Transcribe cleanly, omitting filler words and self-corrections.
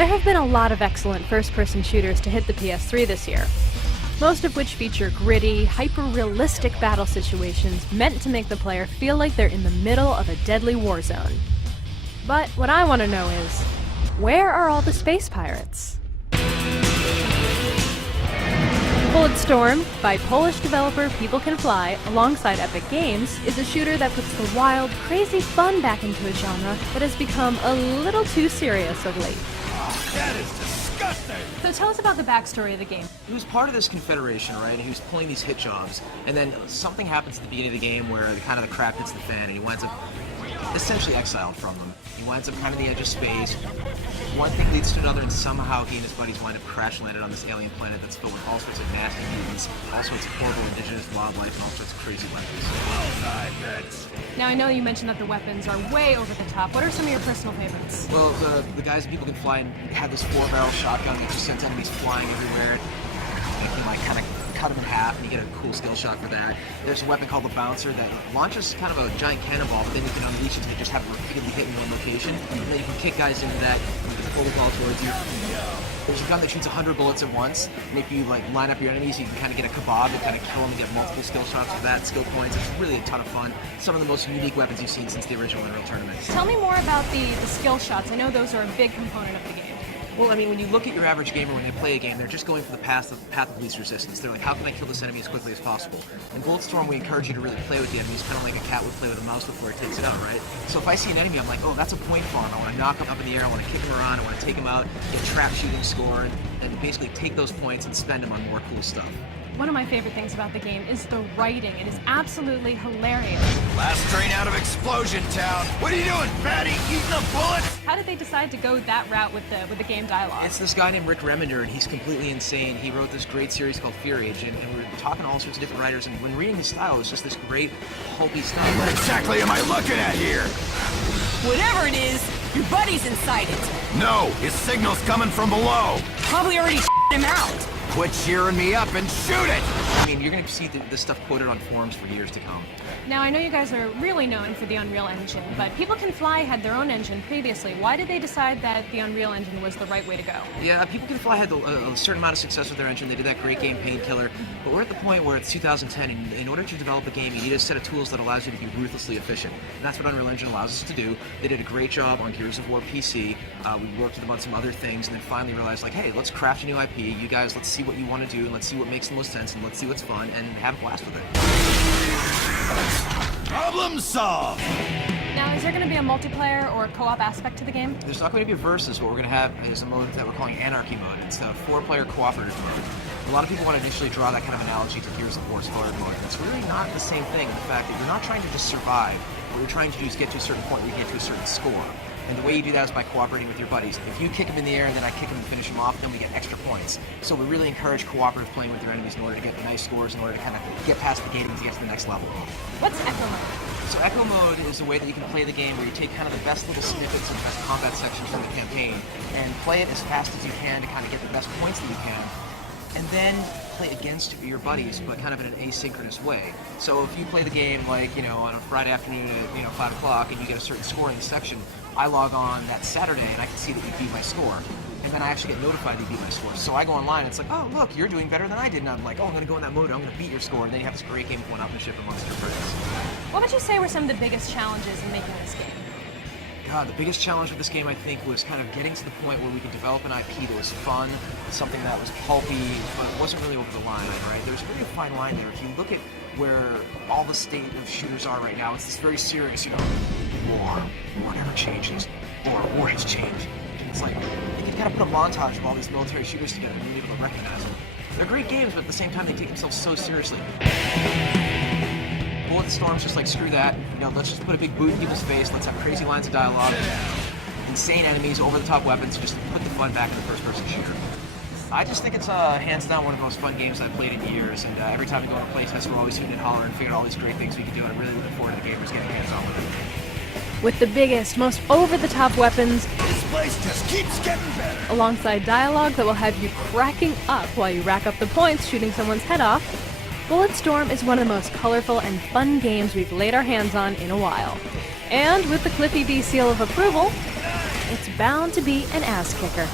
There have been a lot of excellent first-person shooters to hit the PS3 this year, most of which feature gritty, hyper-realistic battle situations meant to make the player feel like they're in the middle of a deadly war zone. But what I want to know is, where are all the space pirates? Bulletstorm, by Polish developer People Can Fly, alongside Epic Games, is a shooter that puts the wild, crazy fun back into a genre that has become a little too serious of late. That is disgusting! So tell us about the backstory of the game. He was part of this confederation, right? And he was pulling these hit jobs, and then something happens at the beginning of the game where the crap hits the fan, and he winds up essentially exiled from them. He winds up kind of the edge of space. One thing leads to another, and somehow he and his buddies wind up crash landed on this alien planet that's filled with all sorts of nasty mutants, all sorts of horrible indigenous wildlife, and all sorts of crazy weapons. Now I know you mentioned that the weapons are way over the top. What are some of your personal favorites? Well, the guys that People Can Fly had this 4-barrel shotgun that just sent enemies flying everywhere. You can kind of cut them in half, and you get a cool skill shot for that. There's a weapon called the Bouncer that launches kind of a giant cannonball, but then you can unleash it to just have it repeatedly hit in one location. And then you can kick guys into that, you can pull the ball towards you. There's a gun that shoots 100 bullets at once, and if you line up your enemies, you can kind of get a kebab and kind of kill them and get multiple skill shots for that, skill points. It's really a ton of fun. Some of the most unique weapons you've seen since the original Unreal Tournament. Tell me more about the skill shots. I know those are a big component of the game. Well, I mean, when you look at your average gamer when they play a game, they're just going for the path of least resistance. They're like, how can I kill this enemy as quickly as possible? In Bulletstorm, we encourage you to really play with the enemies, kind of like a cat would play with a mouse before it takes it out, right? So if I see an enemy, I'm like, oh, that's a point farm. I want to knock him up in the air, I want to kick him around, I want to take him out, get trap shooting score, and basically take those points and spend them on more cool stuff. One of my favorite things about the game is the writing. It is absolutely hilarious. Last train out of Explosion Town. What are you doing, fatty? Eating the bullets? How did they decide to go that route with the game dialogue? It's this guy named Rick Remender, and he's completely insane. He wrote this great series called Fear Age, and we're talking to all sorts of different writers, and when reading his style, it's just this great, pulpy stuff. What exactly am I looking at here? Whatever it is, your buddy's inside it. No, his signal's coming from below. Probably already him out. Quit cheering me up and shoot it! I mean, you're going to see this stuff quoted on forums for years to come. Now, I know you guys are really known for the Unreal Engine, but People Can Fly had their own engine previously. Why did they decide that the Unreal Engine was the right way to go? Yeah, People Can Fly had a certain amount of success with their engine. They did that great game, Painkiller. But we're at the point where it's 2010, and in order to develop a game, you need a set of tools that allows you to be ruthlessly efficient. And that's what Unreal Engine allows us to do. They did a great job on Gears of War PC. We worked with them on some other things, and then finally realized, like, hey, let's craft a new IP. You guys, let's see what you want to do, and let's see what makes the most sense, and let's see what's fun, and have a blast with it. Problem solved! Now, is there going to be a multiplayer or co-op aspect to the game? There's not going to be a versus. What we're going to have is a mode that we're calling Anarchy mode. It's a 4-player cooperative mode. A lot of people want to initially draw that kind of analogy to Gears of War's hard mode. It's really not the same thing in the fact that you're not trying to just survive. What you're trying to do is get to a certain point where you get to a certain score. And the way you do that is by cooperating with your buddies. If you kick them in the air and then I kick them and finish them off, then we get extra points. So we really encourage cooperative playing with your enemies in order to get nice scores, in order to kind of get past the gating to get to the next level. What's Echo Mode? So Echo Mode is a way that you can play the game where you take kind of the best little snippets and the best combat sections from the campaign and play it as fast as you can to kind of get the best points that you can. And then play against your buddies, but kind of in an asynchronous way. So if you play the game like, on a Friday afternoon at, 5 o'clock and you get a certain score in the section, I log on that Saturday and I can see that you beat my score. And then I actually get notified that you beat my score. So I go online and it's like, oh, look, you're doing better than I did. And I'm like, oh, I'm going to go in that mode, I'm going to beat your score. And then you have this great game of one-upmanship amongst your friends. What would you say were some of the biggest challenges in making this game? God, the biggest challenge with this game, I think, was kind of getting to the point where we could develop an IP that was fun, something that was pulpy, but it wasn't really over the line, right? There's really a fine line there. If you look at where all the state of shooters are right now, it's this very serious, war never changes, or war has changed. And it's like, you can kind of put a montage of all these military shooters together and be able to recognize them. They're great games, but at the same time, they take themselves so seriously. Bulletstorm's just like, screw that, let's just put a big boot in people's face, let's have crazy lines of dialogue, insane enemies, over-the-top weapons, just put the fun back in the first-person shooter. I just think it's hands down one of the most fun games I've played in years, and every time we go to a playtest, we're always hooting and hollering and figuring out all these great things we can do, and I'm really looking forward to the gamers getting hands-on with it. With the biggest, most over-the-top weapons, This place just keeps getting better! alongside dialogue that will have you cracking up while you rack up the points shooting someone's head off, Bulletstorm is one of the most colorful and fun games we've laid our hands on in a while. And with the Cliffy B seal of approval, it's bound to be an ass kicker.